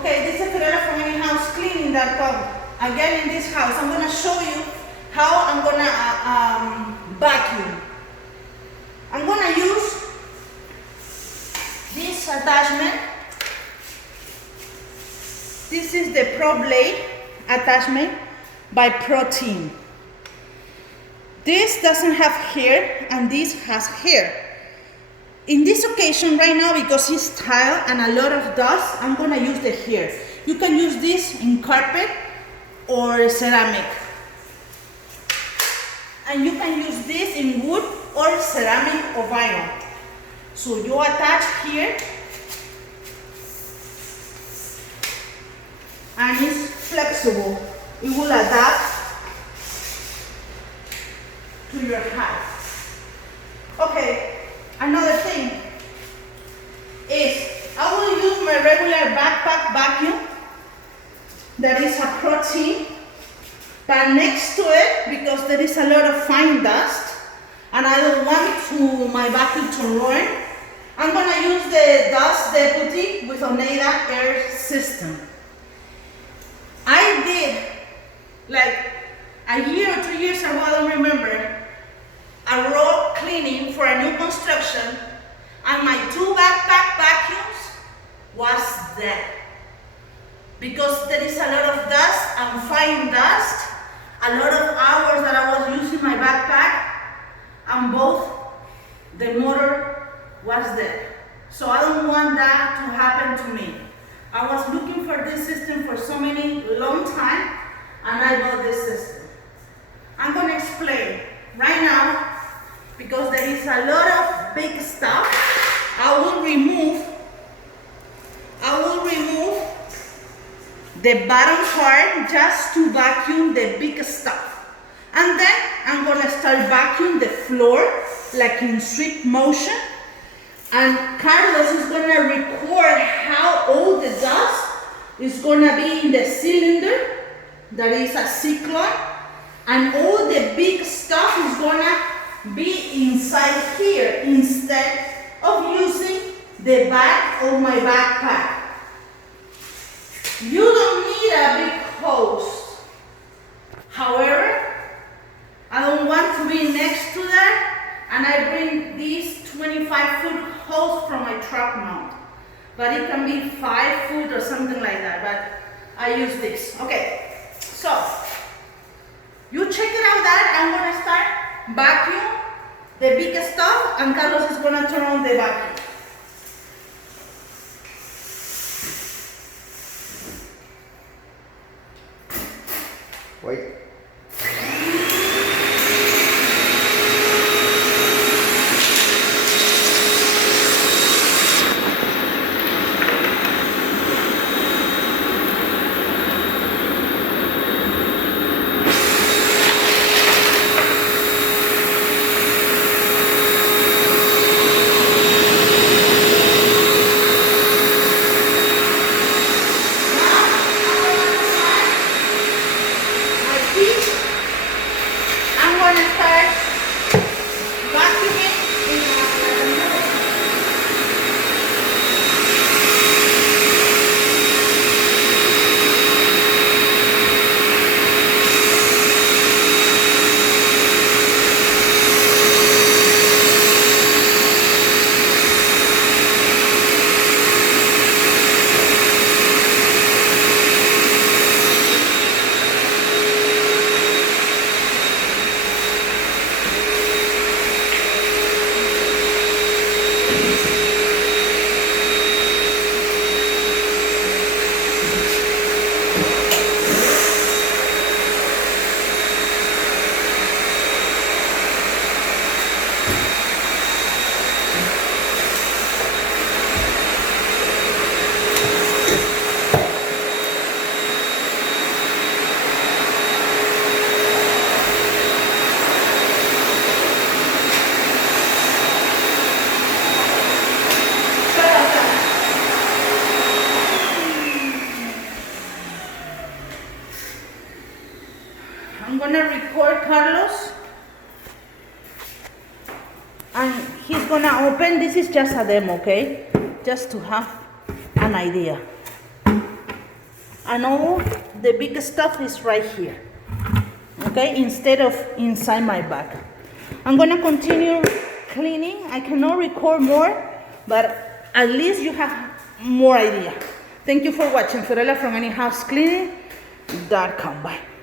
Okay, this is Fiorella from anyhousecleaning.com. Again, in this house, I'm gonna show you how I'm gonna vacuum. I'm gonna use this attachment. This is the Pro Blade attachment by Protein. This doesn't have hair and this has hair. In this occasion right now, because it's tile and a lot of dust, I'm gonna use the hair. You can use this in carpet or ceramic. And you can use this in wood or ceramic or vinyl. So you attach here and it's flexible. It will adapt to your house. Okay, another thing is I will use my regular backpack vacuum that is a Protein, but next to it, because there is a lot of fine dust and I don't want my vacuum to ruin, I'm gonna use the Dust Deputy with Oneida Air System. I did like a year or 2 years ago, I don't remember, a raw cleaning for a new construction, and my 2 backpack vacuums was dead. Because there is a lot of dust and fine dust, a lot of hours that I was using my backpack, and both the motor was dead. So I don't want that to happen to me. I was looking for this system for so many long time, and I bought this system. I'm gonna explain right now, because there is a lot of big stuff. I will remove the bottom part just to vacuum the big stuff. And then I'm gonna start vacuuming the floor like in sweep motion. And Carlos is gonna record how all the dust is gonna be in the cylinder. That is a cyclone. And all the big stuff is gonna be inside here instead of using the back of my backpack. You don't need a big hose. However, I don't want to be next to that, and I bring this 25-foot hose from my truck mount. But it can be 5 foot or something like that, but I use this. Okay, so you check it out that I'm gonna start vacuum the big stuff, and Carlos is gonna turn on the vacuum. Wait. I'm gonna record Carlos, and he's gonna open. This is just a demo, okay? Just to have an idea. and all the big stuff is right here. Okay, instead of inside my bag. I'm gonna continue cleaning. I cannot record more, but at least you have more idea. Thank you for watching. Fiorella from AnyHouseCleaning.com. Bye.